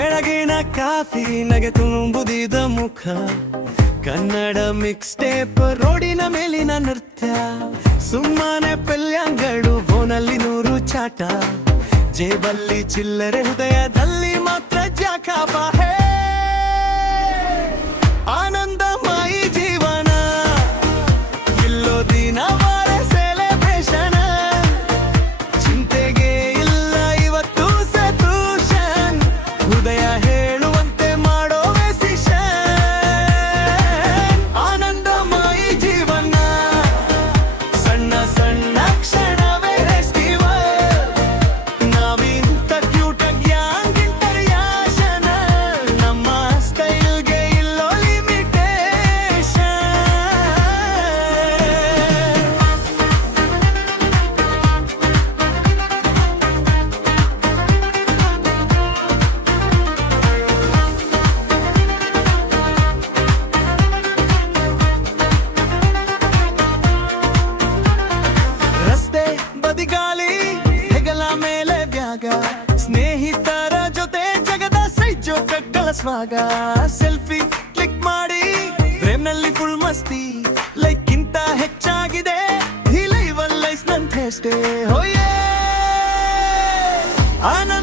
ಬೆಳಗಿನ ಕಾಫಿ ನಗೆ ತುಂಬುದಿದ ಮುಖ, ಕನ್ನಡ ಮಿಕ್ಸ್ ಟೇಪ್ ರೋಡಿನ ಮೇಲಿನ ನೃತ್ಯ, ಸುಮ್ಮನೆ ಪಲ್ಯಂಗಳು ಫೋನಲ್ಲಿ 100 ಚಾಟ, ಜೇಬಲ್ಲಿ ಚಿಲ್ಲರೆ ಹೃದಯದಲ್ಲಿ ಮಾತ್ರ ಜಾಕಾಬಾಹೆ. ಆನಂದಮಯಿ ಜೀವನ ಇಲ್ಲೋ ದಿನವಾರ ಸೆಲೆಬ್ರೇಷನ್, ಚಿಂತೆಗೆ ಇಲ್ಲ ಇವತ್ತು ಸತೂಷನ್, ಹೃದಯ ಹೇಳುವಂತೆ ಮಾಡೋ ಡಿಸಿಷನ್. ಆನಂದಮಯಿ ಜೀವನ ಸಣ್ಣ ಸಣ್ಣ ಕ್ಷಣವೇ ಫೆಸ್ಟಿವಲ್, ನಾವಿಂತ ಕ್ಯೂಟ್ ಗ್ಯಾಂಗ್ ಇಂಟರ್ಯಾಷನಲ್, ನಮ್ಮ ಸ್ಟೈಲ್ಗೆ ಇಲ್ಲೋ ಲಿಮಿಟೇಷನ್. ರಸ್ತೆ ಬದಿಗಾಲಿ ಹೆಗಲ ಮೇಲೆ ವ್ಯಾಗ, ಸ್ನೇಹಿತರ ಜೊತೆ ಜಗದ ಸೈಜೋಕಗಳ ಸ್ವಾಗ, ಸೆಲ್ಫಿ ಕ್ಲಿಕ್ ಮಾಡಿ ಫ್ರೇಮ್ನಲ್ಲಿ ಫುಲ್ ಮಸ್ತಿ, ಲೈಕ್ಗಿಂತ ಹೆಚ್ಚಾಗಿದೆ ಈ ಲೈವ್ ಲೈಫ್ ನಂತೆ ಅಷ್ಟೇ. ಹೋಯೇ ಆನಂದ